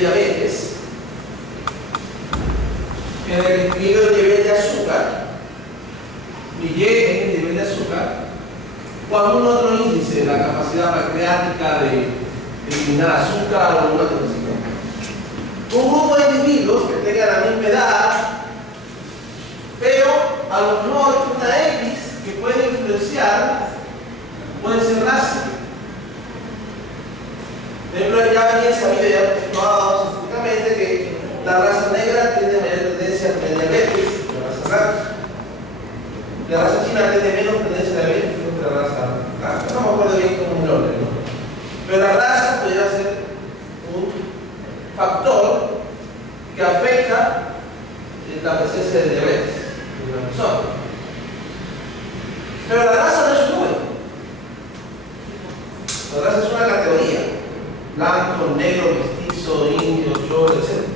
diabetes, en el que escribe el nivel de azúcar, mi Y es el nivel de azúcar, o algún otro índice de la capacidad pancreática de eliminar azúcar o alguna cosa así. Un grupo de individuos que tengan la misma edad, pero a lo mejor una X que puede influenciar puede ser raza. Por ejemplo, ya bien sabido, ya probado científicamente que la raza negra tiene mayor tendencia a tener diabetes que la raza blanca. La raza china tiene menos tendencia a diabetes que la raza blanca. No me acuerdo bien cómo es el nombre, ¿no? Pero la raza podría ser un factor que afecta la presencia de diabetes en una persona. Pero la raza no es un número. La raza es una categoría: blanco, negro, mestizo, indio, cholo, etc.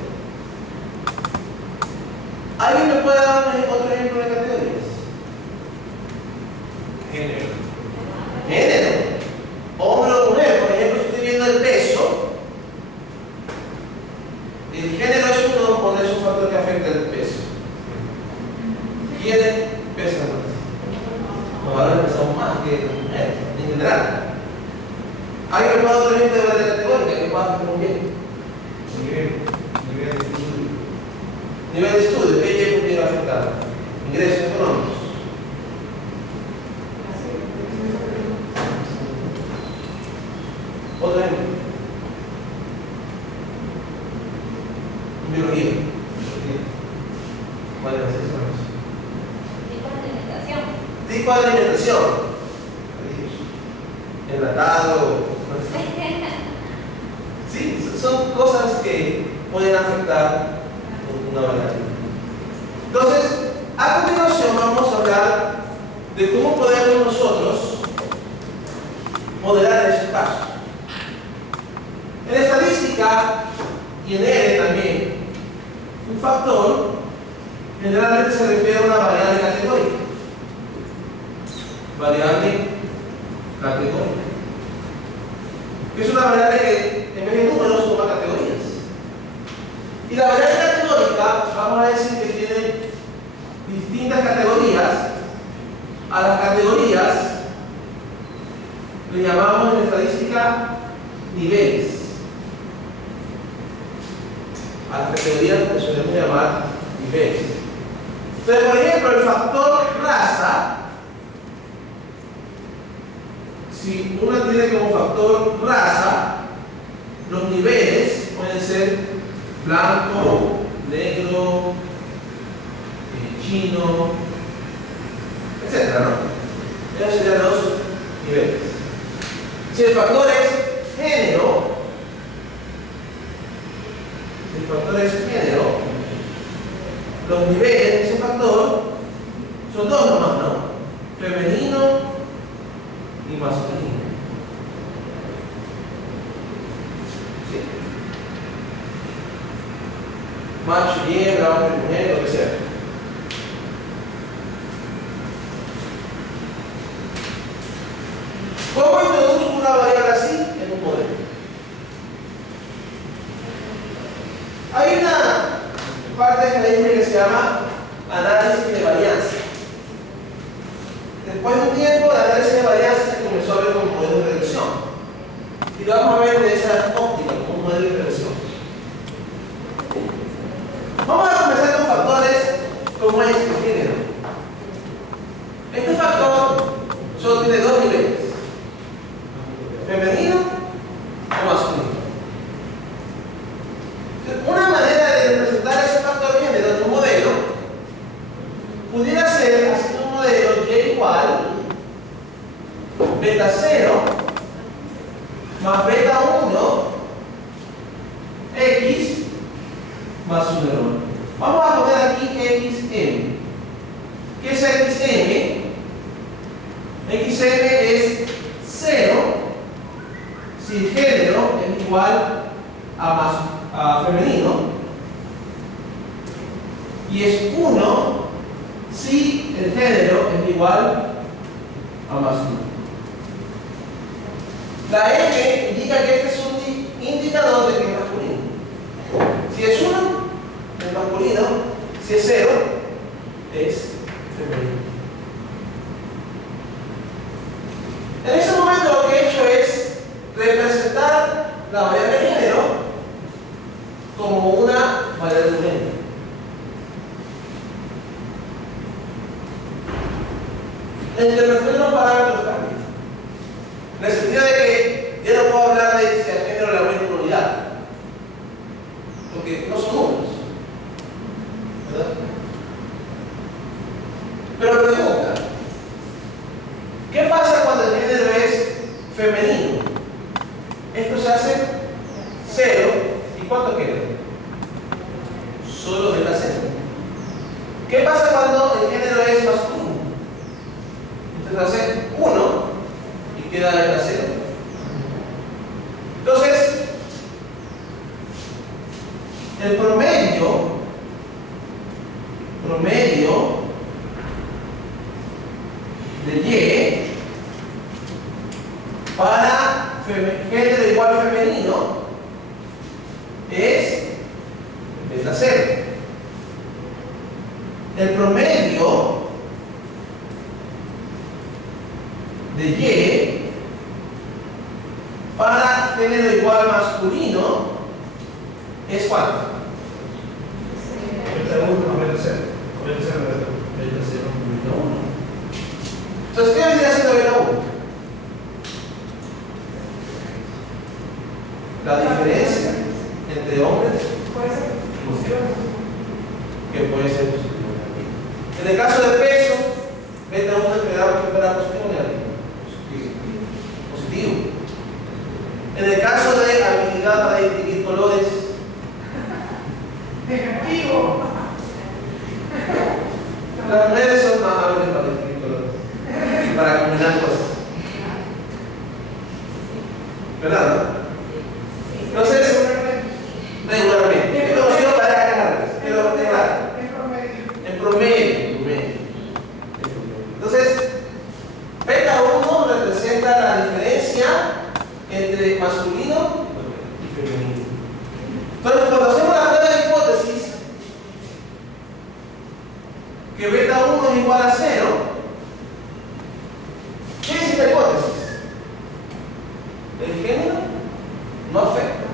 ¿Alguien me puede dar otro ejemplo de categorías? Género. Género. Hombre o mujer. Por ejemplo, si estoy viendo el peso, el género es uno, porque es un factor que afecta el peso. ¿Quiénes pesan más? Los varones pesamos más que las mujeres, en general. ¿Alguien me puede dar otro ejemplo de categoría que pasa muy bien? Nivel de estudio. Nivel de estudio, ¿qué pudiera afectar? Ingresos económicos. Otro ejemplo. Biología. ¿Cuál es eso? Tipo de alimentación. Enlatado. Sí, son cosas que pueden afectar una variable. Entonces, a continuación vamos a hablar de cómo podemos nosotros modelar esos casos. En estadística y en R también, un factor generalmente se refiere a una variable categórica. Variable categórica. Es una variable que en vez de números toma categorías. Y la variable categórica, vamos a decir que tiene distintas categorías. A las categorías le llamamos en estadística niveles. A las categorías le solemos llamar niveles. Entonces, por ejemplo, el factor raza, si uno tiene como factor raza, los niveles pueden ser blanco, negro, chino, etc., ¿no? Esos serían los niveles. Si el factor es género, los niveles de ese factor son dos nomás, ¿no? Femenino y masculino. ¿Sí? Macho y hembra, hombre y mujer, lo que sea. ¿Cómo introduzco una variable así en un modelo? Hay una parte de la que se llama análisis de varianza. Después de un tiempo, el análisis de varianza se comenzó a ver como modelo de regresión. Y lo vamos a ver de esa óptica, como un modelo de regresión. Vamos a comenzar con factores como es el género. Este factor solo tiene dos niveles: femenino o masculino. Una manera de representar ese factor género en un modelo pudiera ser haciendo un modelo Y igual beta 0 más beta 1 X más un error. Vamos a poner aquí XM. ¿Qué es XM? XM es 0 si el género es igual a femenino, y es 1 si el género es igual a masculino. La M indica que este es un indicador de que es masculino. como una variable numérica. Entre los primeros parámetros cambian. En el sentido de que ya no puedo hablar de si al género le aumento una unidad, porque no son números, ¿verdad? Pero pregunta, ¿qué pasa cuando el género es femenino? Esto se hace 0, ¿y cuánto queda? Solo beta 0. ¿Qué pasa cuando el género es masculino? Entonces hace 1 y queda beta 0. Entonces, el promedio de Y para género igual femenino es beta 0. El promedio de Y para género igual masculino es ¿cuánto? Entonces, ¿qué vendría siendo beta 1? La diferencia entre hombres y mujeres, que puede ser positivo. En el caso de peso, beta 1 esperamos que fuera positivo o negativo. Positivo. En el caso de habilidad para distinguir colores, negativo. las mujeres son más hábiles para distinguir colores y para combinar cosas. ¿Verdad? Entonces, regularmente. He conocido parejas largas, pero es raro. En promedio. Entonces, beta 1 representa la diferencia entre masculino y femenino. Entonces, cuando hacemos la prueba de hipótesis, que beta 1 es igual a 0, ¿qué es esta hipótesis? El género no afecta.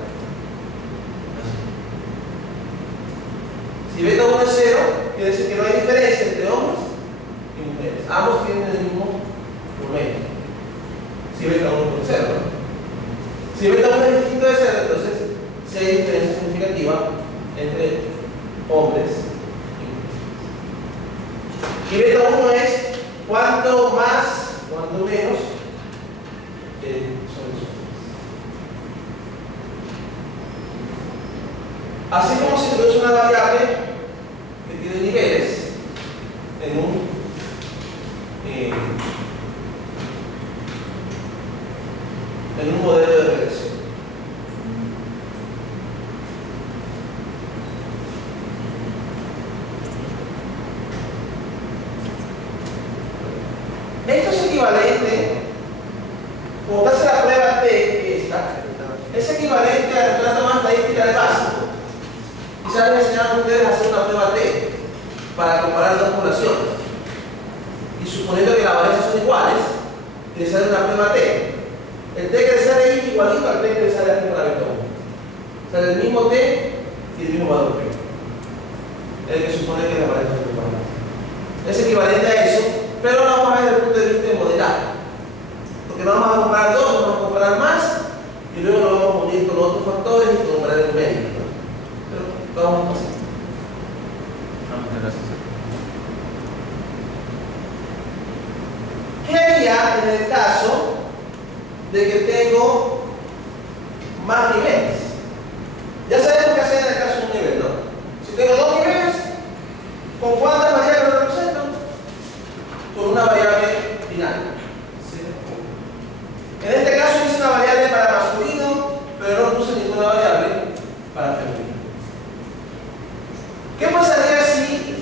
Si beta 1 es 0, quiere decir que no hay diferencia entre hombres y mujeres. Ambos tienen el mismo promedio. Si beta 1 es 0, ¿no? Si beta 1 es distinto de 0, entonces sí hay diferencia significativa entre hombres y mujeres. Y beta 1 es cuánto más, cuánto menos son los hombres. Así como se introduce una variable que tiene niveles en un modelo de regresión. Esto es equivalente, como hace la prueba T, es equivalente a la trata estadística de básico. Quizás les enseñaron a ustedes a hacer una prueba T para comparar dos poblaciones. Y suponiendo que las varianzas son iguales, les sale una prueba T. El T que les sale ahí es igualito al T que les sale aquí para la beta 1. Sale el mismo T y el mismo valor P. El que supone que las varianzas son iguales. Es equivalente a eso, pero lo vamos a ver desde el punto de vista de modelar. Porque no vamos a comparar dos, vamos a comparar más y luego lo vamos a unir con otros factores y comparar el medio. Pero vamos a pasar. ¿Qué haría en el caso de que tengo más niveles? Ya sabemos qué hacer en el caso de un nivel, ¿no? Si tengo dos niveles, ¿con cuántas variables lo represento? Con una variable final. En este caso hice una variable para masculino, pero no puse ninguna variable para femenino. ¿Qué pasaría si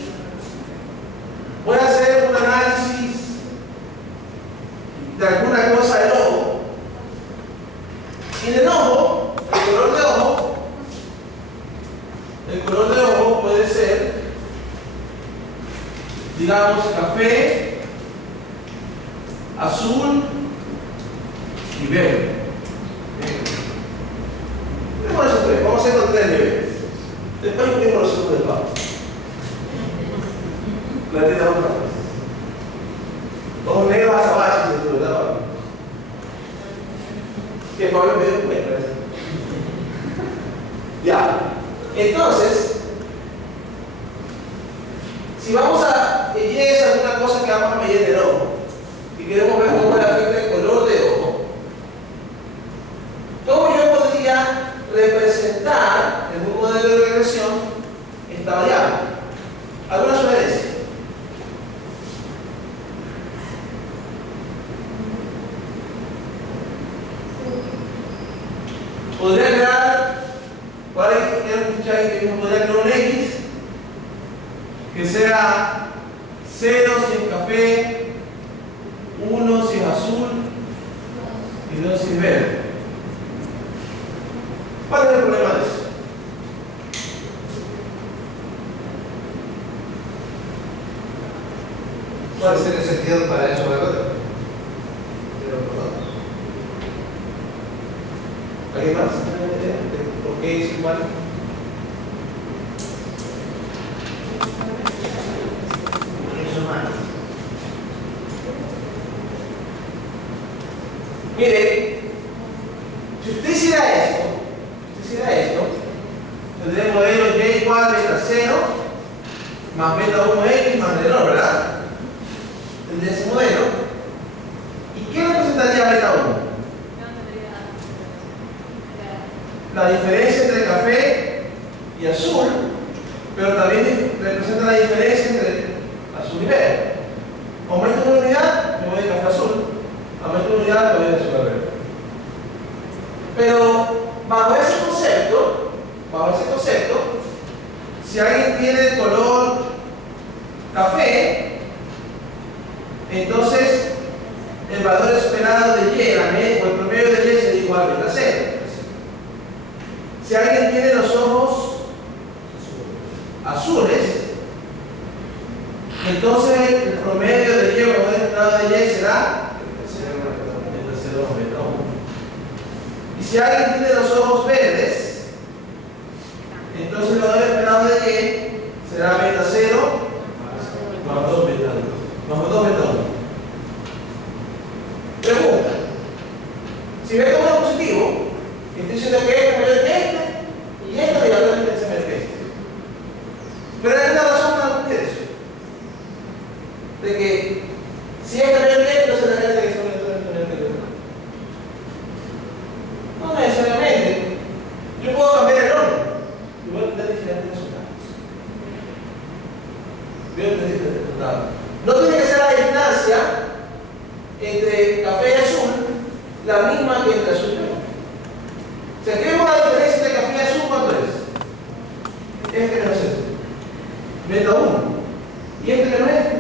voy a hacer un análisis de alguna cosa del ojo? Y en el ojo, el color de ojo puede ser, digamos, café, azul y verde. Vamos a hacer con tres niveles. Después incluimos los seguros de pago. La tienda otra vez. Ojos negros a Sabachi, se ¿verdad, Pablo? Que Pablo me dio cuenta. Ya. Entonces, si vamos a es alguna cosa que vamos a medir del ojo y queremos ver cómo le afecta el color de ojo, ¿cómo yo podría representar en un modelo de regresión esta variable? ¿Alguna sugerencia? Podría crear, ¿cuál es? Podría crear un X que sea 0 si es café, 1 si es azul y 2 si es verde. ¿Cuál es el problema de eso? ¿Cuál es el sentido para eso, verdad? ¿Alguien más? ¿Por qué es igual? Mire, si usted hiciera esto, tendría el modelo y igual beta 0 más beta 1x más menor, ¿verdad? Tendría ese modelo. ¿Y qué representaría beta 1? La diferencia entre café y azul, pero también representa la diferencia entre azul y verde. Aumento una unidad, me voy de café azul. Aumento una unidad, me voy de azul a verde. Pero bajo ese concepto, si alguien tiene el color café, entonces el valor esperado de Y, o el promedio de Y sería igual a beta 0. Si alguien tiene los ojos azules, entonces el promedio de Y o el valor esperado de Y será beta 0 más beta 1. Y si alguien tiene los ojos verdes, entonces el valor esperado de Y será beta 0 más 2 beta 1. Más 2 beta 1. Pregunta: si beta 1 es positivo, estoy diciendo que este es mayor que este y este diametralmente es mayor que este. Pero hay una razón para cumplir eso. De que si este es mayor que este, entonces la gente que es mayor que este. No necesariamente. Yo puedo cambiar el orden y voy a obtener diferentes resultados. No tiene que ser la distancia entre café y azul la misma que entre azul y verde. Si escribimos la diferencia entre café y azul, ¿cuánto es? Este menos este. Beta 1. ¿Y este menos este?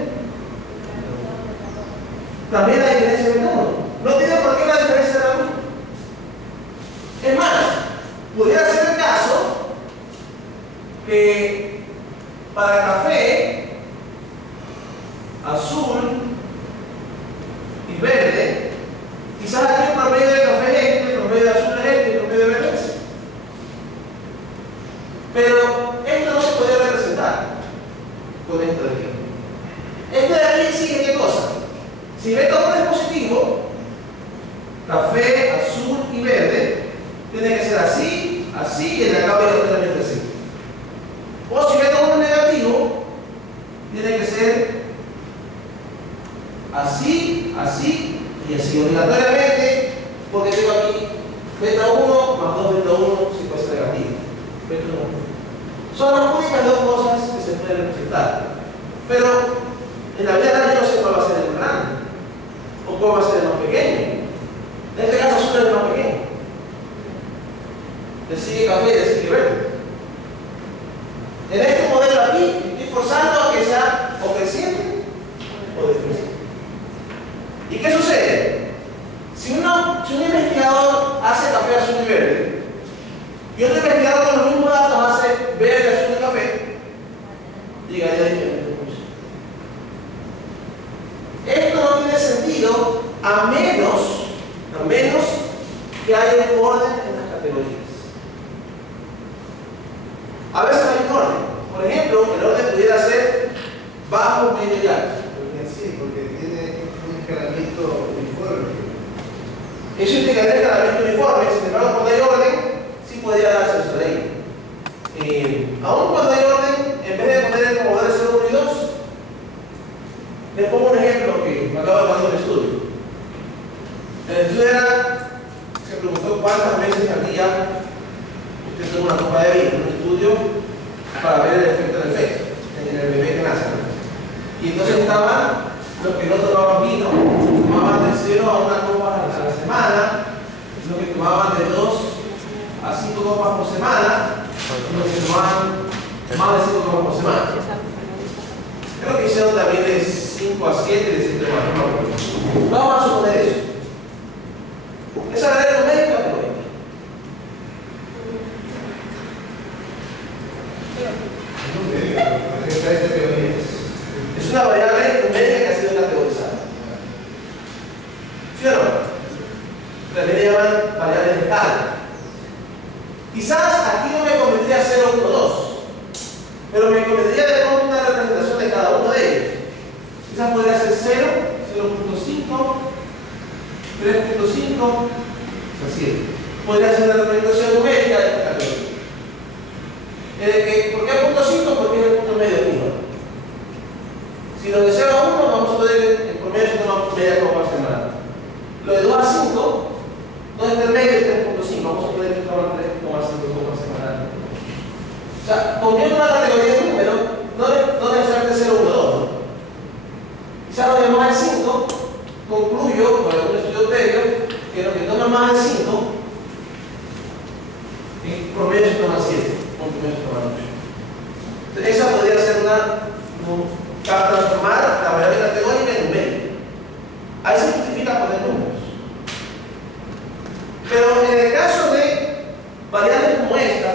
También la diferencia es beta 1. No tiene por qué la diferencia sea la misma. Es más, pudiera ser el caso que para café, azul y verde, quizás aquí el promedio de café es este, el promedio de azul es este, el promedio de verde es este. Pero esto no se puede representar con esto de aquí. Este de aquí sigue ¿qué cosa? Si beta 1 es positivo, café, azul y verde, tiene que ser así, así y el de acá obligatoriamente así. O si beta 1 es negativo, tiene que ser así, así y así obligatoriamente, porque tengo aquí beta 1 más 2 beta 1 si puede ser negativo. Beta 1. Son las únicas dos cosas que se pueden representar. Pero en la vida real yo no sé cuál va a ser el más grande o cuál va a ser el más pequeño. En este caso azul es el más pequeño. Le sigue café y le sigue verde. En este modelo aquí estoy forzando a que sea o creciente o decreciente. ¿Y qué sucede? Si un investigador hace café azul y verde y otro investigador con los mismos datos hace verde, azul y café, llegaría a diferentes conclusiones. Esto no tiene sentido a menos que haya un orden en las categorías. A veces bajo, medio y alto. Porque sí, porque tiene un escalamiento uniforme. Eso indicaría el escalamiento uniforme, sin embargo, cuando hay orden, sí podría darse eso de ahí. Aún cuando hay orden, en vez de poner el comodoro 0, 1 y 2, les pongo un ejemplo que me acabo de mandar un estudio. El estudio se preguntó cuántas veces al día usted toma una copa de vino, un estudio para ver el efecto del efecto en el bebé que nace. Y entonces estaban los que no tomaban vino, tomaban de 0 a 1 copa a la semana, los que tomaban de 2 a 5 copas por semana, y los que tomaban más de 5 copas por semana. Creo que hicieron también de 5 a 7, de 7 más, no me acuerdo. Vamos a suponer eso. Esa variable numérica, pero es una variable numérica que ha sido categorizada. ¿Sí o no? También le llaman variables de escala. Quizás aquí no me convendría 0, 1, 2, pero me convendría de pronto una representación de cada uno de ellos. Quizás podría ser 0, 0.5, 3.5, así es. Podría ser una representación numérica de esta categoría. ¿Por qué 0.5? Porque es el punto medio de 1. Si lo de 0 a 1, vamos a poder en promedio se toma media copa por semana. Lo de 2 a 5, 2 intermedio y 3.5, vamos a poder tomar 3,5 copas semanales. O sea, conviene una categoría de número, no necesariamente 0, 1, 2. ¿No? Quizás lo de más de 5, concluyo con algún estudio previo que lo que toma más de 5, en promedio se toma 7, en promedio se toma 8. Esa podría ser para transformar la variable categórica en numérica. Ahí se justifica poner números. Pero en el caso de variables como esta,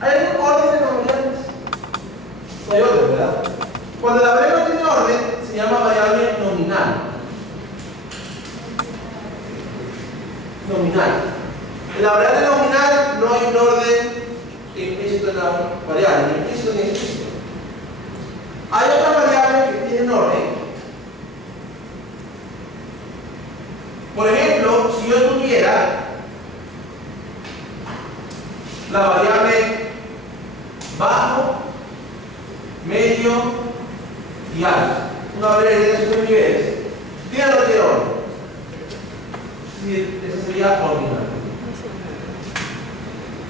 ¿hay algún orden de las variables? No hay orden, ¿verdad? Cuando la variable no tiene orden, se llama variable nominal. Nominal. En la variable nominal no hay un orden implícito en la variable, ni implícito ni explícito. Hay otras variables que tienen orden. Por ejemplo, si yo tuviera la variable bajo, medio y alto, una variable de esos niveles, ¿tiene o no tiene orden? Sí, esa sería ordinal.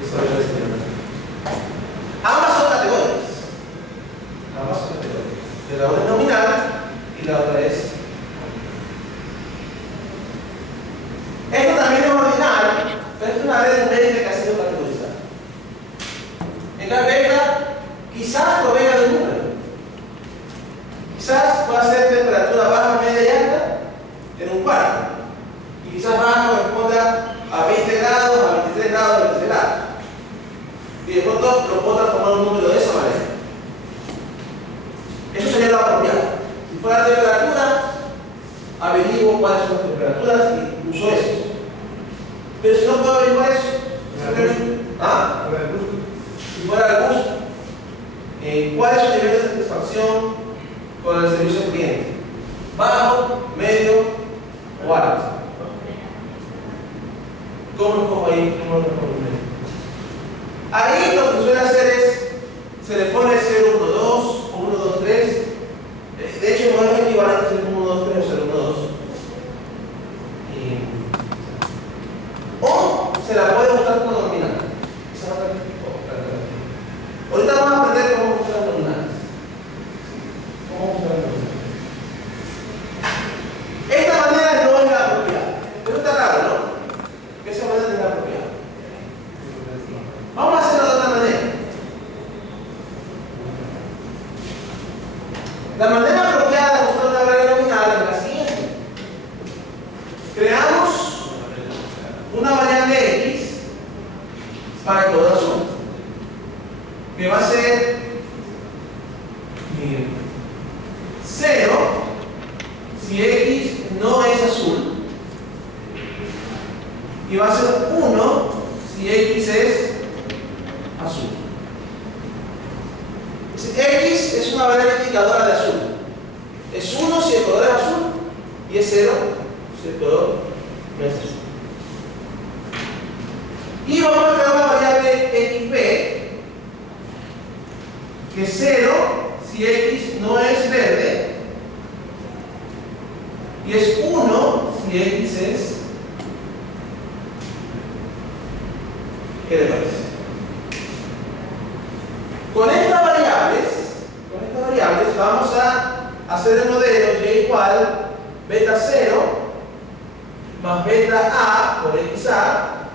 Eso sería ordinal. Ambas son categorías. Ambas son categorías. La una es nominal y la otra es. Esto también es ordinal, pero es una red numérica que ha sido categorizada. En cambio, esta quizás provenga de un número. Quizás pueda ser temperatura baja, media y alta en un cuarto. Y quizás baja corresponda a 20 grados, a 23 grados, a 23 grados. Y de pronto lo puedo transformar en un número de esa manera. Eso sería lo apropiado. Si fuera la temperatura, averiguo cuáles son las temperaturas y uso eso. Pero si no puedo averiguar eso, si fuera el gusto, ¿cuál es su nivel de satisfacción con el servicio al cliente? ¿Bajo, medio o alto? ¿Cómo lo pongo ahí? ¿Cómo lo pongo medio? Ahí lo que suele hacer es, se le pone 0, 1, 2 o 1, 2, 3. De hecho, no es equivalente a 0, 1, 2, 3 o 0, 1, 2. O se la puede buscar como nominal. Ahorita vamos a aprender cómo buscar las nominales. ¿Cómo buscar las nominales? Esta manera no es la apropiada. Pero está raro, ¿no? Que esa manera no es la apropiada. Vamos a hacerlo de otra manera. La manera apropiada de buscar una variable nominal es la siguiente. Creamos una variable x para color azul, que va a ser 0 si x no es azul, y va a ser 1 si x es azul. X es una variable indicadora de azul. Es 1 si el color es azul y es 0 si el color no es azul. Y vamos a crear una variable XB que es 0 si X no es verde y es 1 si X es... ¿Qué le parece? Con estas variables vamos a hacer el modelo y igual beta 0 más beta A por XA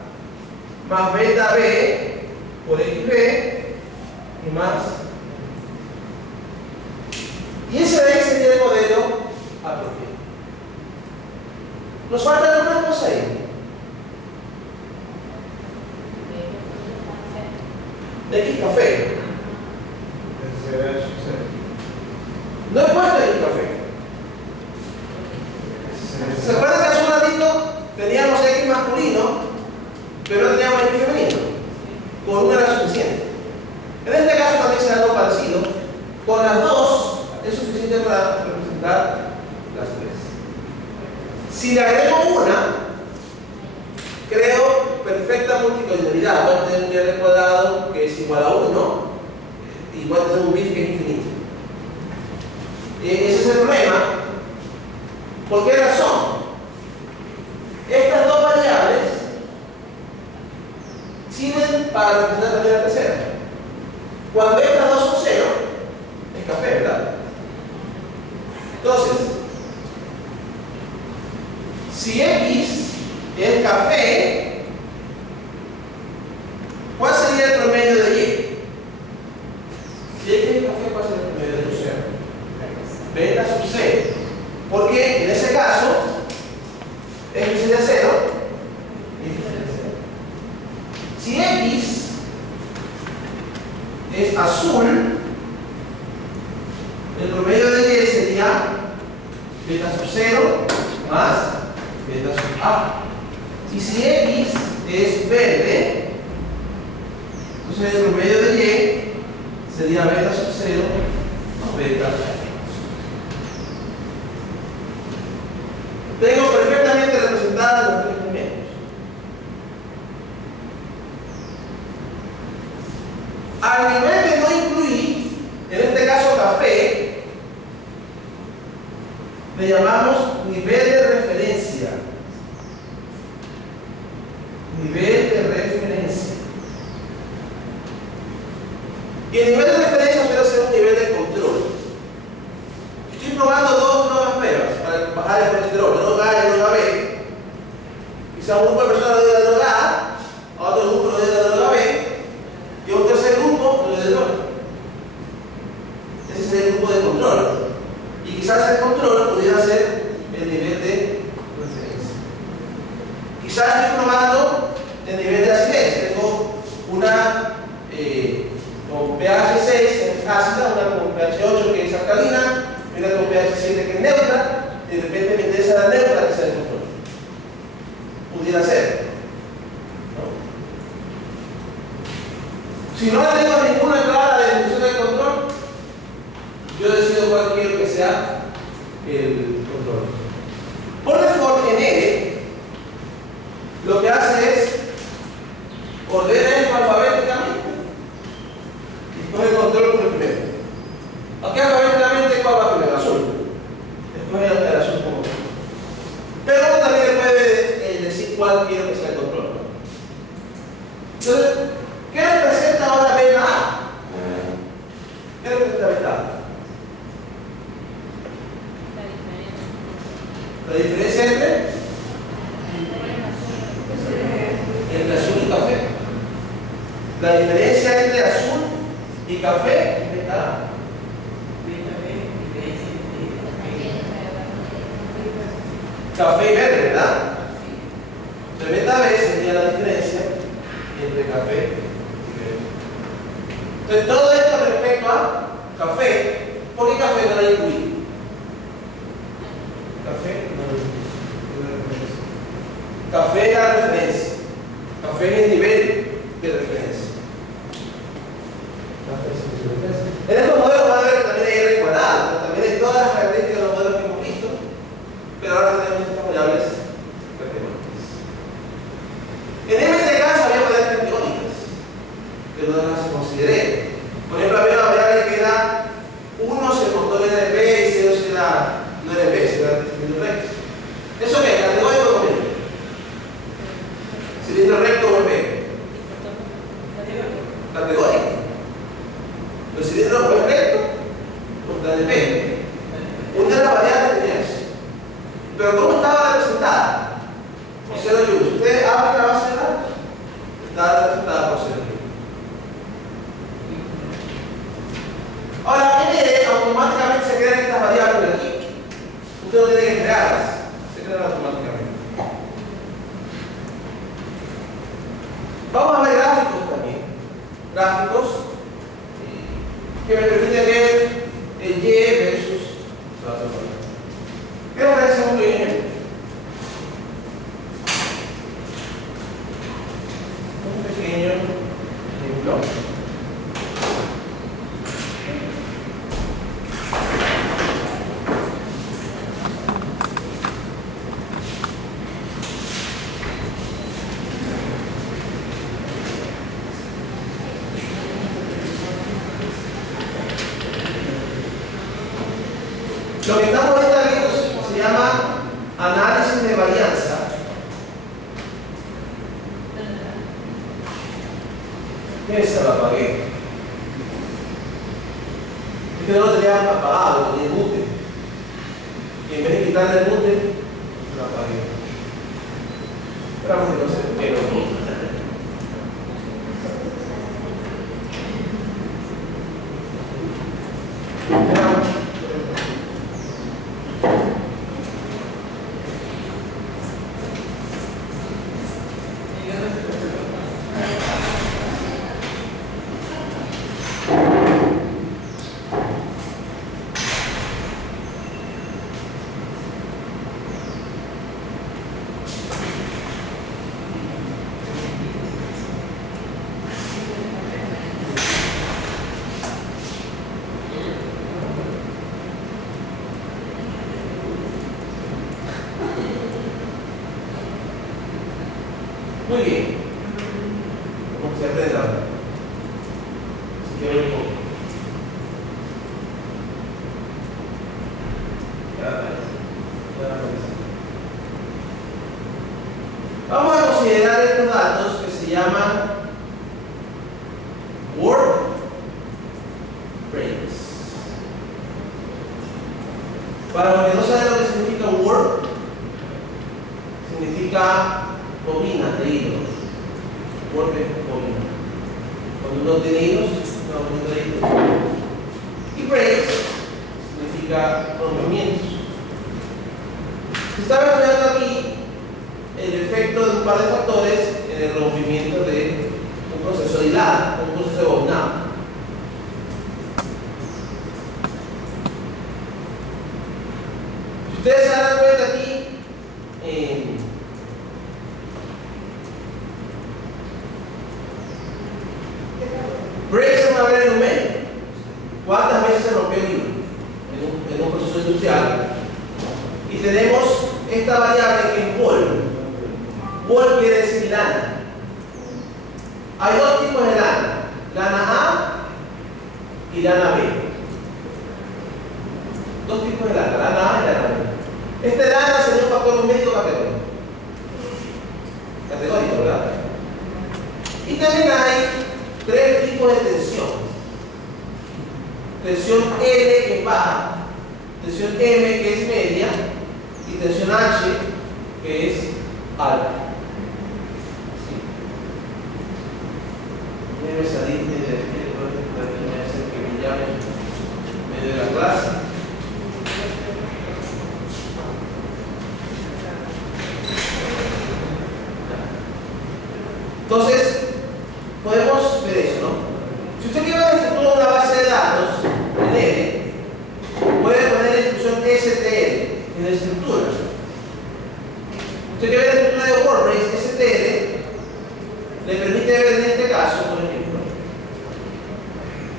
más beta B por XB y más. Y ese de ahí sería el modelo apropiado. Nos falta una cosa ahí. X café. No he puesto X café. ¿Se acuerdan que hace un ratito teníamos X masculino, pero no teníamos X femenino? Con una era suficiente. En este caso también será algo parecido. Con las dos es suficiente para representar las tres. Si le agrego una, creo perfecta multicolorialidad. Voy a tener un nivel cuadrado que es igual a 1 y voy a tener un bit que es infinito. Ese es el problema. ¿Por qué razón? Estas dos variables sirven para representar también la tercera. Cuando estas dos son 0, es café, ¿verdad? Entonces, si X es café, ¿cuál sería el promedio de Y? Si X es café, ¿cuál sería el promedio de Y? Beta sub 0. Porque en ese caso, X sería 0 y X sería 0. Si X es azul, el promedio de Y sería beta sub 0 más beta sub A. Y si X es verde, entonces el promedio de Y sería beta sub 0 más beta sub A. Tengo perfectamente representadas los tres primeros. Al nivel que no incluí, en este caso café, le llamamos nivel de referencia. Nivel de referencia. Y el nivel de referencia puede ser un nivel de control. Estoy probando dos nuevas pruebas para bajar el colesterol, droga A y droga B. Quizá un grupo de personas lo de la droga A, otro grupo lo de la droga B, y un tercer grupo lo de droga. Ese es el grupo de control. Y quizás el control pudiera ser el nivel de referencia. Quizás estoy probando el nivel de acidez. Tengo una con pH 6 que es ácida, una con pH 8 que es alcalina, y una con pH 7 que es neutra, y de repente me interesa la neutra que sea el control. Pudiera ser. ¿No? Si no tengo ninguna clara definición del control, yo decido cuál quiero que sea el control. Por default, en N, lo que hace es ordena esto alfabéticamente y coge el control como el primero. Aquí alfabéticamente, ¿cuál va primero? Azul. Escoge el azul como primero. Pero uno también le puede decir cuál quiero que sea el control. Entonces, ¿qué representa ahora beta A? ¿Qué representa beta A? La diferencia entre azul y café. La diferencia entre azul y café es beta A. Café y verde, ¿verdad? Entonces beta B sería la diferencia entre café y verde. Entonces todo esto respecto a café. ¿Por qué café no la incluí? Café no la incluí. Café es la referencia. Café es el nivel de referencia. Café es el nivel de referencia. Los cilindros pues recto contra el P. Una de las variables tenía eso. Pero ¿cómo estaba representada? Por 0 y 1. Si ustedes abren la base de datos, está representada por 0 y 1. Ahora, ND automáticamente se crean estas variables de aquí. Usted no tiene que crearlas, se crean automáticamente. Vamos a ver gráficos también. Gráficos que me permiten ver el Y versus la otra parte. Quiero ver un ejemplo. Un pequeño ejemplo. Lo que estamos ahorita viendo se llama análisis de varianza. Esa la apagué. Es que no lo tenía apagado, tenía el mute. Y en vez de quitarle el mute, lo apagué. Esperamos que no se quede. Muy bien. Como se aprende ahora. Así que un poco. Vamos a considerar estos datos que se llaman word frames. Para los que no saben lo que significa word, significa bobinas de hilos. Word es bobina. Cuando uno tiene hilos, una bobina de hilos. Y frames significa rompimientos. Estaba estudiando aquí el efecto de un par de factores en el rompimiento de un proceso de hilado, un proceso de bobinado. Si ustedes se dan cuenta aquí, break es una variable numérica. ¿Cuántas veces se rompió el hilo en un proceso industrial? Y tenemos esta variable que es wall. Wall quiere decir lana. Hay dos tipos de lana: lana A y lana B. Dos tipos de lana: lana A y lana B. Este lana sería un factor numérico categórico. Categórico, ¿verdad? Y también hay tres tipos de tensión: tensión L, que es baja; tensión M, que es media; y tensión H, que es alta. ¿Sí? Debe salir de aquí, me hace que me llame en medio de la clase. Entonces, podemos ver eso, ¿no? Si usted quiere estructurar una base de datos en L, puede poner la instrucción STL en la estructura. Usted quiere ver la estructura de WordPress, STL, le permite ver en este caso, por ejemplo,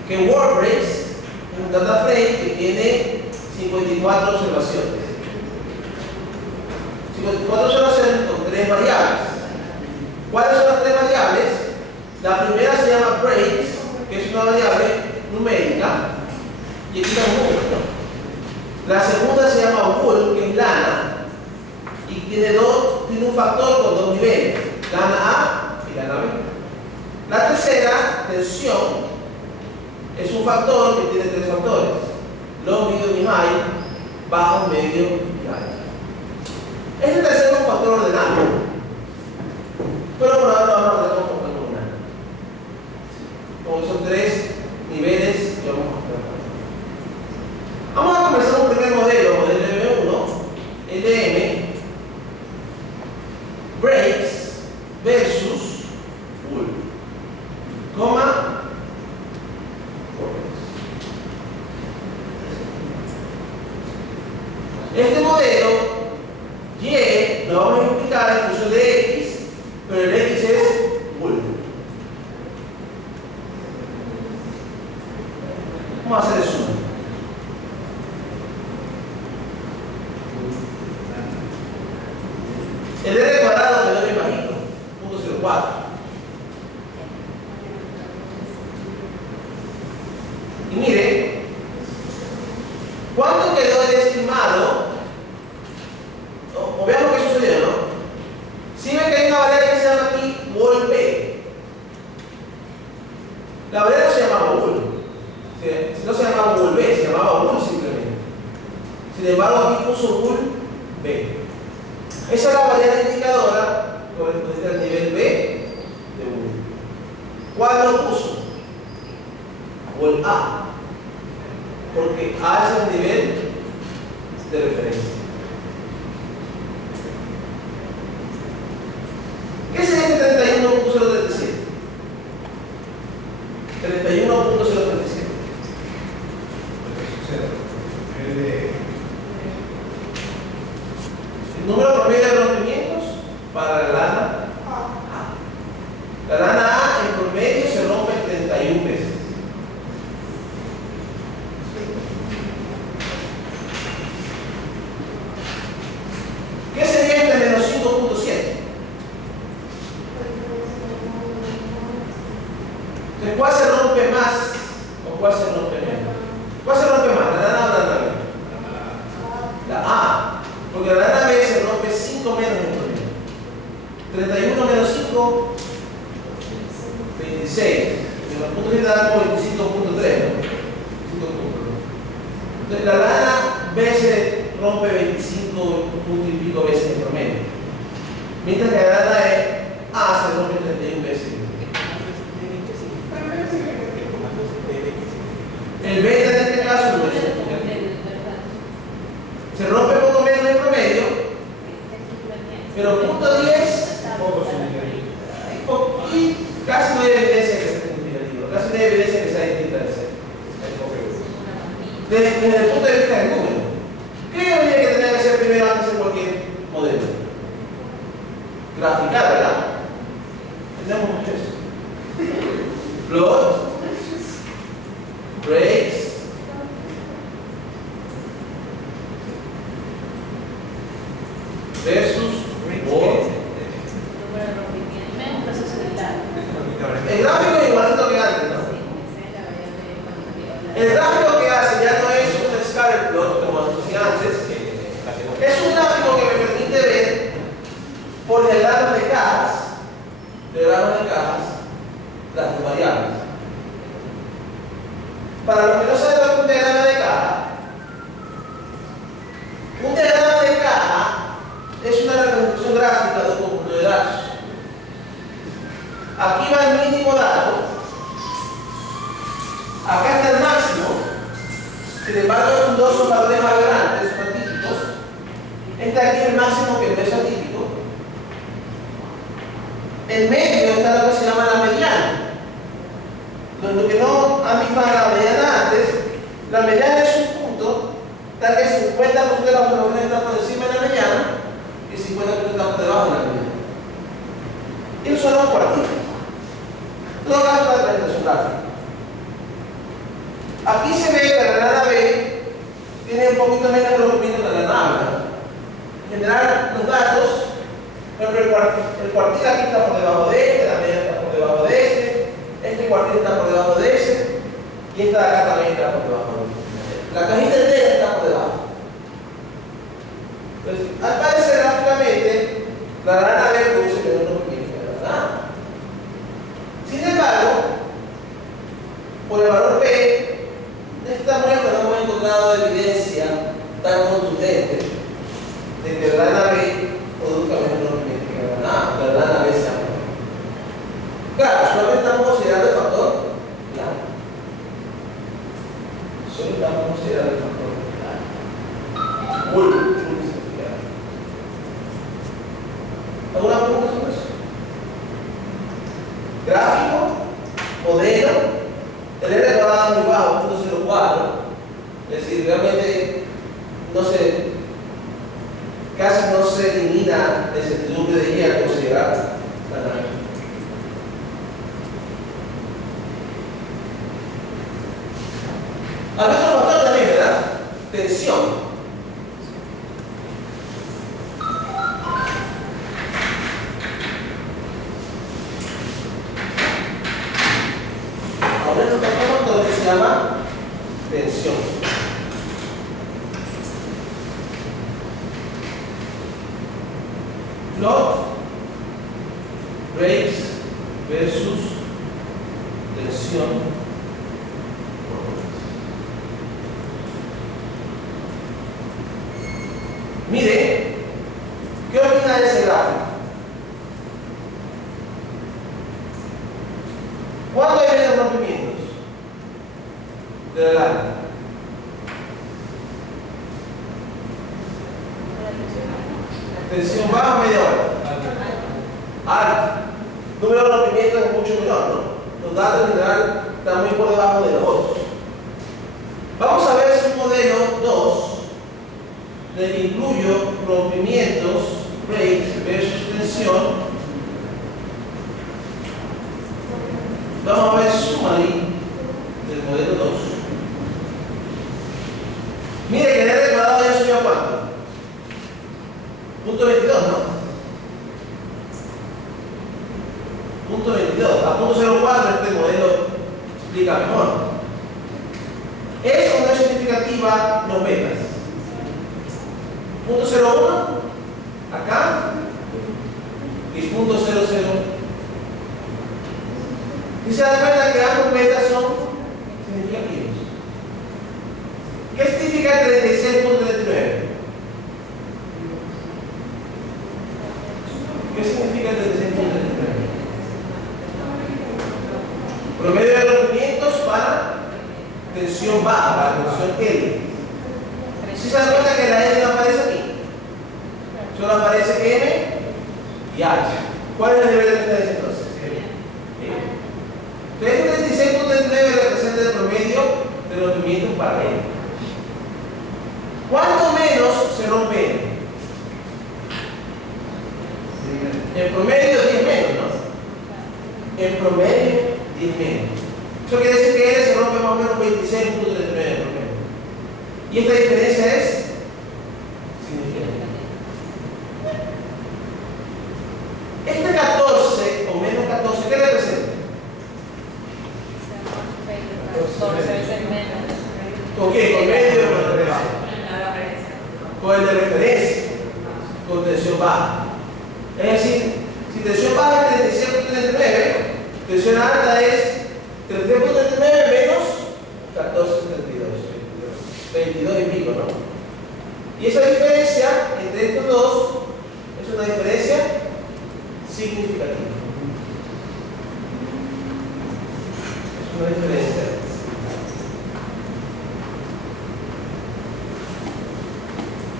que WordPress es un data frame que tiene 54 observaciones. 54 observaciones con 3 variables. ¿Cuáles son las 3 variables? La primera se llama breaks, que es una variable numérica, y aquí está un número. La segunda se llama wool, que es lana, y tiene un factor con 2 niveles: lana A y lana B. La tercera, tensión, Es un factor que tiene tres factores: low, medium y high, bajo, medio y high. Este tercero es un factor ordenado, pero por ahora vamos a ver como factor nominal. Como son tres niveles que vamos a tratar. Vamos a comenzar con un primer modelo, modelo M1, LM, brakes versus wool, coma, este modelo Y lo vamos a explicar en función de X, pero el X es wool. Vamos a hacer eso. El R cuadrado me lo imagino, 0.04. Y mire, ¿cuánto quedó el estimado? O veamos qué sucedió, ¿no? Si ven que hay una variable que se llama aquí wall P. La variable se llama wool. Si no se llamaba wool B, se llamaba wool simplemente. Sin embargo, aquí puso wool B. Esa es la variable indicadora correspondiente al nivel B de wool. ¿Cuál lo puso? Wool A. Porque A es el nivel de referencia. ¿Qué sería este 31.037? 31.037. El número promedio de rompimientos para la lana A. La lana A en promedio se rompe 31 veces. ¿Qué sería este menos 5.7? Entonces, ¿cuál se rompe más o cuál se rompe menos? ¿Cuál se rompe más? ¿La lana A o la lana B? La A. Porque la lana B se rompe 5 menos en promedio. 31 menos 5, 26. En los puntos de da como 25.3, ¿no? 25.2. Entonces, la lana B se rompe 25 puntos y pico veces en promedio. Mientras que la lana A se rompe 31 veces. El beta en este caso no es. Se rompe poco menos en promedio, pero punto 10 y casi no hay evidencia que sea significativo, casi no hay evidencia que sea distinta de ser. Desde el punto de vista del número, ¿qué habría que tener que hacer primero antes de hacer cualquier modelo? Graficar, ¿verdad? Tenemos eso. Plot, breaks, versus wall. El gráfico es igualito que antes, ¿no? El gráfico que hace ya no es un scatter plot como decía antes, es un gráfico que me permite ver por diagramas de cajas, las variables. Para los que no saben lo que es un diagrama de caja, un diagrama de caja es una representación gráfica de un conjunto de datos. Aquí va el mínimo dato, acá está el máximo. Sin embargo, estos dos son valores más grandes, son atípicos. Está aquí el máximo que no es atípico. En medio está lo que se llama la mediana. Lo que no han visto la mediana antes, la mediana es un punto tal que el 50% de la población está por encima de la mediana y el 50% está por debajo de la mediana. Y esos son los cuartitos. Todo caso de la representación gráfica. Aquí se ve que la lana B tiene un poquito menos rompimiento que la lana A. En general, los datos, por ejemplo, el cuartil aquí está por debajo de este, la media está por debajo de este cuartil está por debajo de ese, y esta de acá también está por debajo de este. La cajita entera está por debajo. Entonces, al parecer, gráficamente, la lana B produce menos rompimiento que la lana A. Sin embargo, por el valor P, Solo estamos considerando el factor local. Multiplicidad. ¿Alguna pregunta sobre eso? Gráfico, modelo, el R cuadrado muy bajo, 0.04. Es decir, realmente no se, casi no se elimina la incertidumbre de ir a considerar la nave. Hay otro factor también, ¿verdad? Tensión. Ahora otro factor que se llama tensión. Plot rates versus tensión. Mire, ¿qué opina de ese gráfico? ¿Cuándo hay menos rompimientos de la lana? Tensión baja, media hora. Alta. Número de rompimientos es mucho menor, ¿no? Los datos en general están muy por debajo de los otros. Vamos a ver si un modelo 2 le que incluyo rompimientos, rates versus tensión. Vamos a ver summary del modelo 2. Mire que el R cuadrado ya subió a cuánto? Punto 22, ¿no? Punto 22. A punto 0.4 este modelo explica mejor. Eso no es significativa, no metas. Punto 0.1 acá y punto 0.0. Y se dan cuenta que ambos metas son significativos. ¿Qué significa 36.39? ¿Qué significa 36.39? Promedio de rompimientos para tensión baja, para tensión L. Si se dan cuenta que la L no aparece aquí, solo aparece M y H. ¿Cuál es el nivel de referencia entonces? Entonces, este 36.39 representa el promedio de rompimientos para L. ¿Cuánto menos se rompe L? En promedio 10 menos, ¿no? En promedio 10 menos. Eso quiere decir que L se rompe más o menos 26.39 en promedio. Y esta diferencia es significativa. Este 14 o menos 14, ¿qué representa? 14 veces menos. ¿Con qué? ¿Con medio o con referencia? Con el de referencia, con tensión baja. Es decir, si tensión baja es 36.39, tensión alta es 33.39 menos 14.32. 22 y pico, ¿no? Y esa diferencia entre estos dos es una diferencia significativa. Es una diferencia.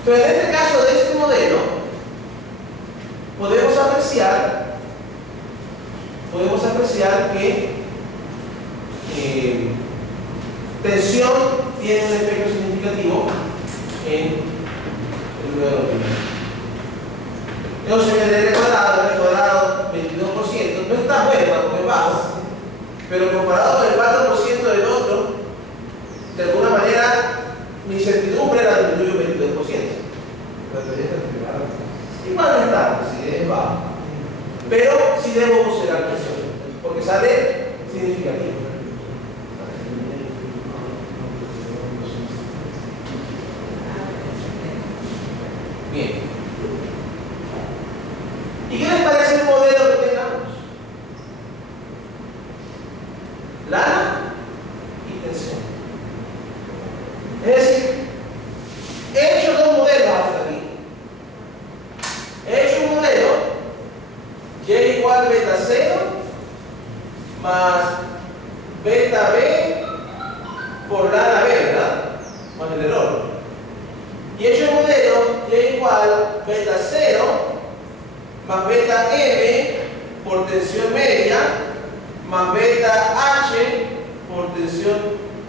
Entonces, en este caso de este modelo, podemos apreciar que tensión tiene un efecto significativo en el número de rompimientos. Entonces, el R cuadrado, 22%, no está bueno porque es bajo, pero comparado con el 4% del otro, de alguna manera, mi incertidumbre la disminuye un 22%. Igual no está, si es bajo. Pero sí debo considerar tensión, porque sale significativo. Bien. ¿Y qué les parece el modelo que tengamos? Lana y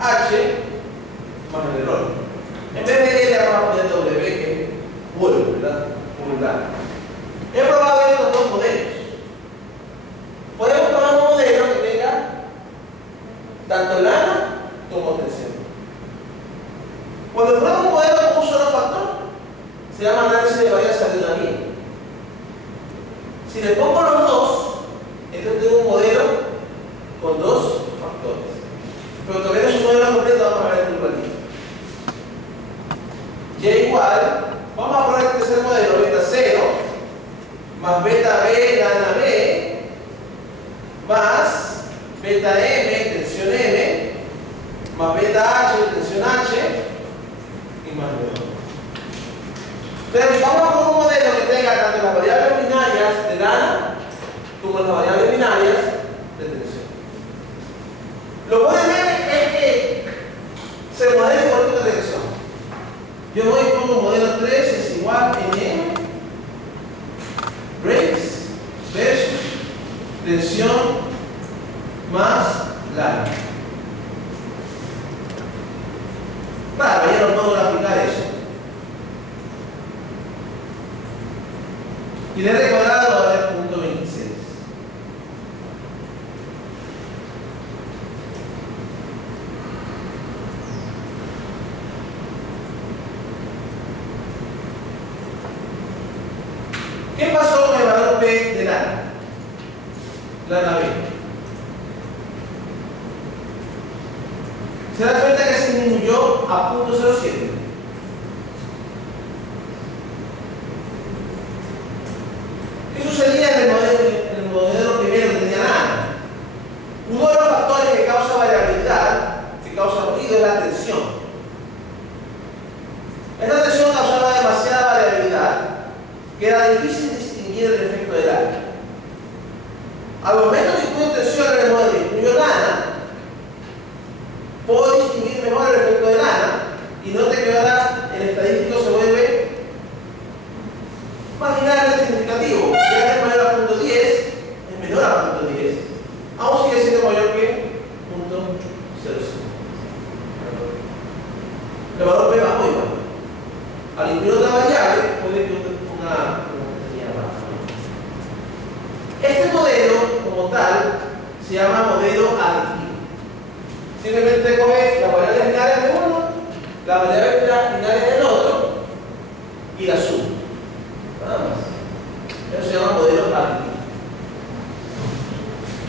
H más el error. En vez de L vamos a poner W, que es Wool, ¿verdad? Vulgar. He probado estos dos modelos. Podemos tomar un modelo que tenga tanto lana como tensión. Cuando probamos un modelo con un solo factor, se llama análisis de varianza de una línea. Si le pongo los dos, entonces tengo un modelo con dos factores. Pero todavía no es un modelo completo, vamos a ver el pluralismo. Y igual, vamos a poner el tercer modelo, beta 0, más beta B, lana B, más beta M, tensión M, más beta H, tensión H, y más B. Entonces, vamos a poner un modelo que tenga tanto las variables binarias de lana como las variables binarias de tensión. Lo bueno es que se modela igual que una regresión. Yo voy y pongo modelo 3 es igual a N breaks versus tensión más lana. Claro, ya no puedo aplicar eso. Y le he recordado ahora el punto 26. ¿Qué pasó con el valor P de lana? Lana B. ¿Se da cuenta que se disminuyó a 0.07? ¿Qué sucedía en el modelo primero que tenía lana? Uno de los factores que causa variabilidad, que causa ruido, es la tensión. Esta tensión causaba demasiada variabilidad que era difícil distinguir el efecto del lana. Al momento que disminuyo tensión en el modelo y disminuyo lana, puedo distinguir mejor el efecto de lana y note que ahora el estadístico se vuelve marginalmente significativo. Ya es mayor a 0.10, es menor a 0.10, aún sigue siendo mayor que 0.05. El valor P bajó igual. Al incluir otra variable, puede que una tenía baja. Este modelo, como tal, se llama modelo aditivo. Simplemente coge las variables binarias de uno, las variables binarias del otro y las suma. Nada más. Eso se llama modelo aditivo.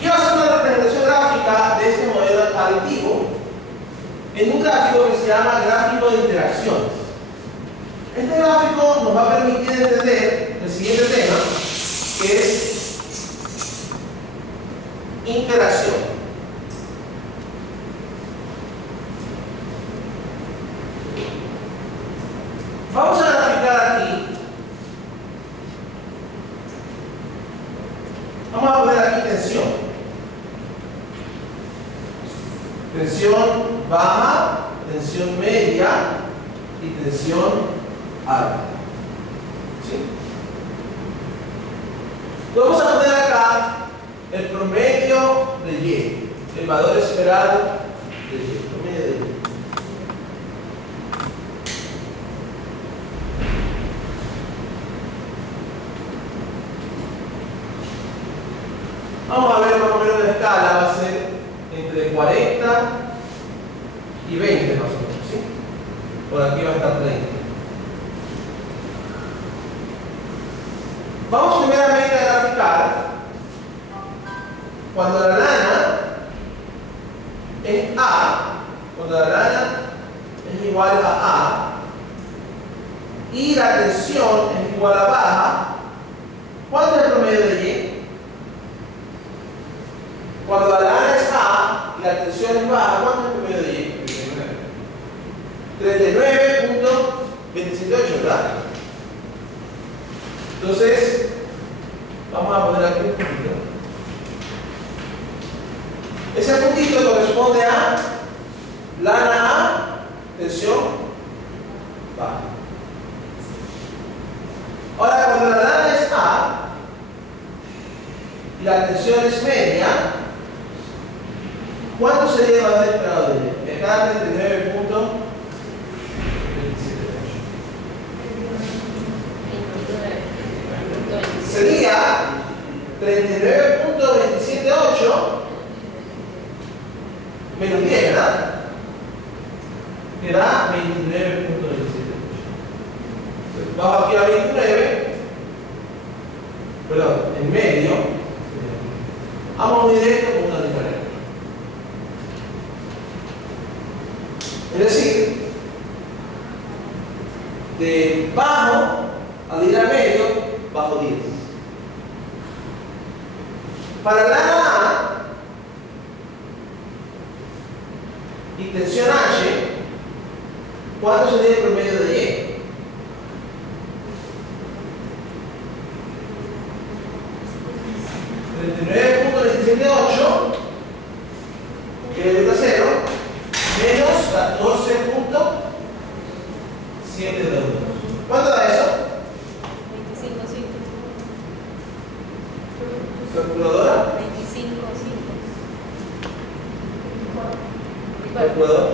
Quiero hacer una representación gráfica de este modelo aditivo en un gráfico que se llama gráfico de interacciones. Este gráfico nos va a permitir entender el siguiente tema, que es interacción. Vamos a graficar aquí. Vamos a poner aquí tensión. Tensión baja, tensión media y tensión alta. ¿Sí? Vamos a poner acá el promedio de Y, el valor esperado de Y, el promedio de Y. Vamos a ver más o menos la escala, va a ser entre 40 y 20 más o menos, ¿sí? Por aquí va a estar 30. Vamos primeramente a graficar cuando la lana es A, cuando la lana es igual a A y la tensión es igual a baja. ¿Cuánto es el promedio de Y? Cuando la lana es A y la tensión es baja, ¿cuánto es el promedio de Y? 39.278, ¿verdad? Entonces, vamos a poner aquí un puntito. Ese puntito corresponde a lana A, tensión baja. Ahora, cuando la lana es A y la tensión es media, ¿cuánto sería el valor esperado de Y? da 39.27. 29.26. Sería 39.278 menos 10, ¿verdad? Que da 29.278. Bajo aquí a 29, perdón, en medio, vamos muy directo con una diferencia. Es decir, de bajo al ir al medio, bajo 10. Para la A y tensión H, ¿cuánto sería el promedio de Y? 39.278, que es delta 0, menos 14.722. ¿Cuánto da eso? 25.5. ¿Calculadora? 25.5. ¿Calculadora?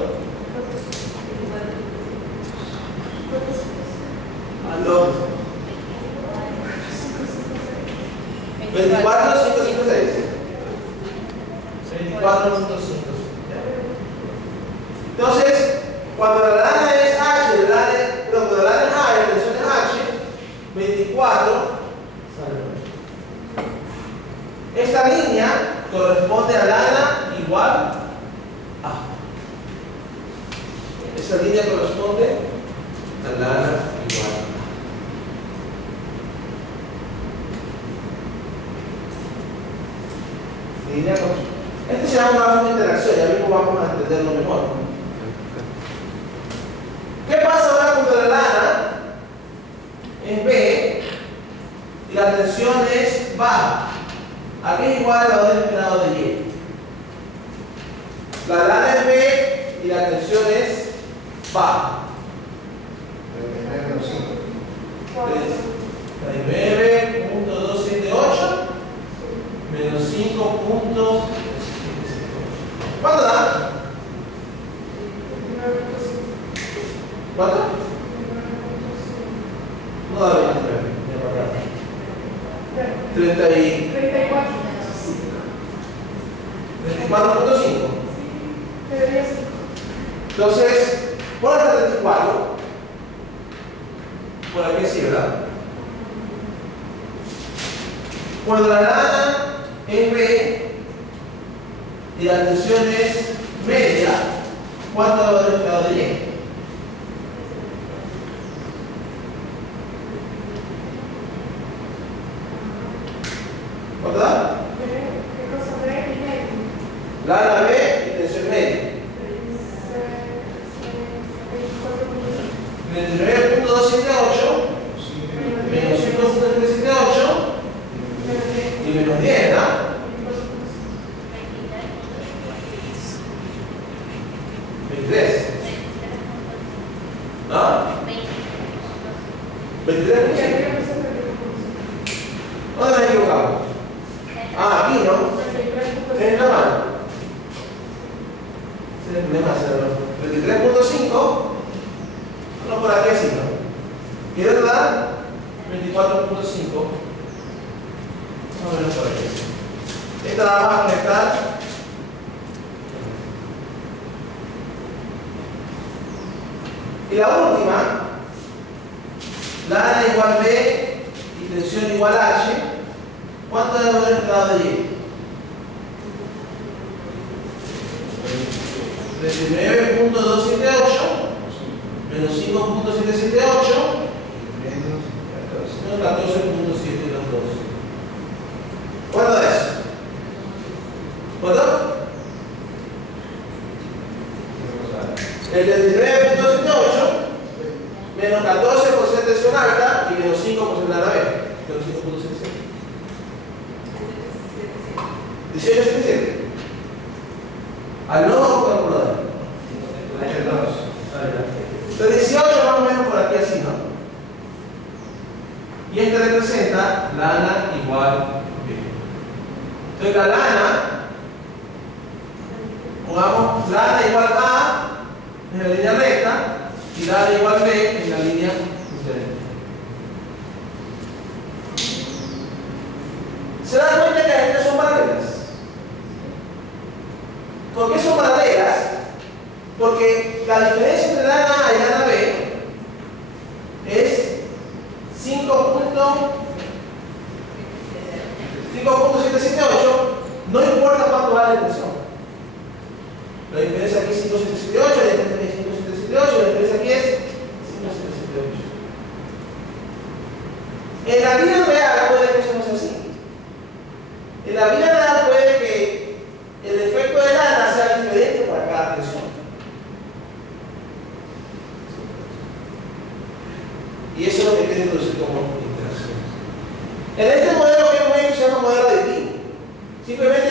Aló. 24.556. 24.5. Entonces, cuando la lana es H, cuando la lana es A y la tensión es H, 24. Esta línea corresponde a lana igual a. Esa línea corresponde a lana igual a. Este se llama una forma de interacción, ya mismo vamos a entenderlo mejor. ¿Qué pasa ahora cuando la lana es B y la tensión es baja? Aquí es igual al lado del grado de Y. La lana es B y la tensión es baja. 39.278 menos 5. ¿Cuánto da? ¿Cuánto? No da 29. 34.5. Entonces, por hasta 34. Por aquí sí, ¿verdad? Cuando la lana es B y la tensión es media, ¿cuánto va a dar el grado de Y? ¿Cuánto da? Lana B y tensión media. 39.278 menos 5.378 y menos 10, ¿no? 23. ¿No? 23%. ¿Dónde me he equivocado? Ah, aquí, ¿no? En la mano. Ese es el problema, 23.5. No, por aquí así, ¿no? ¿Y de verdad? 24.5. Más o menos por aquí. Esta la vamos a conectar. Y la última, lana igual B y tensión igual H. ¿Cuánto debe haber el grado de Y? 39.278 menos 5.778 menos 14.722. ¿Cuánto es? ¿Cuánto? El 39.78 menos 14 por ser tensión alta y menos 5 por ser lana B. Menos 5.77. 18.77. Al nodo calculador. Entonces 18 más o menos por aquí así, ¿no? Y este representa lana igual B. Entonces la lana, pongamos lana igual a y la A igual B en la línea diferente. ¿Se dan cuenta que las líneas son paralelas? ¿Por qué son paralelas? Porque la diferencia entre la A y la B es 5.778, no importa cuánto vale la tensión. La diferencia aquí es 5.778, la diferencia aquí es 5.778, la diferencia aquí es 5.778. En la vida real puede que eso no sea así. En la vida real puede que el efecto de lana sea diferente para cada tensión. Y eso es lo que quiere introducir como interacción. En este modelo que hemos hecho se llama modelo aditivo. Simplemente